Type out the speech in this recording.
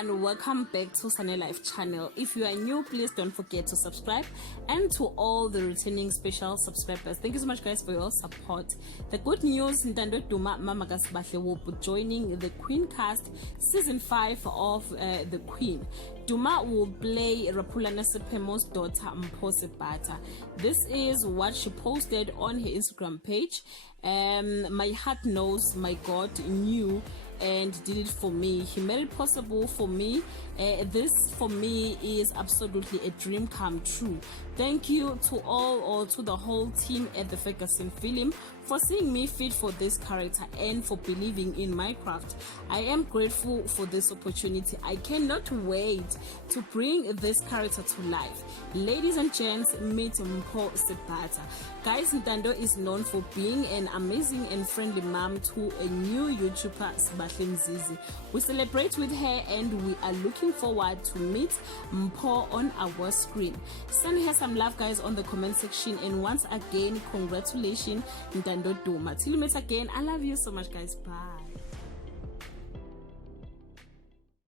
everyone, welcome back to Sunny Life channel. If you are new, please don't forget to subscribe, and to all the returning special subscribers, thank you so much guys for your support. The good news, Ntando Duma Mama Kasibahle will be joining the Queen cast season 5 of The Queen. Duma will play Rapulana Sepemo's daughter Mpho Sebata. This is what she posted on her Instagram page. My heart knows my God knew and did it for me. He made it possible for me. This for me is absolutely a dream come true. Thank you to all, or to the whole team at the Ferguson film for seeing me fit for this character and for believing in my craft. I am grateful for this opportunity. I cannot wait to bring this character to life. Ladies and gents, meet Mpho Sebata. Guys, Ntando is known for being an amazing and friendly mom to a new YouTuber, Sibahle Mzizi. We celebrate with her and we are looking forward to meet Mpho on our screen. Send her some love guys on the comment section, and once again, congratulations Ntando Duma. Till we meet again, I love you so much guys. Bye.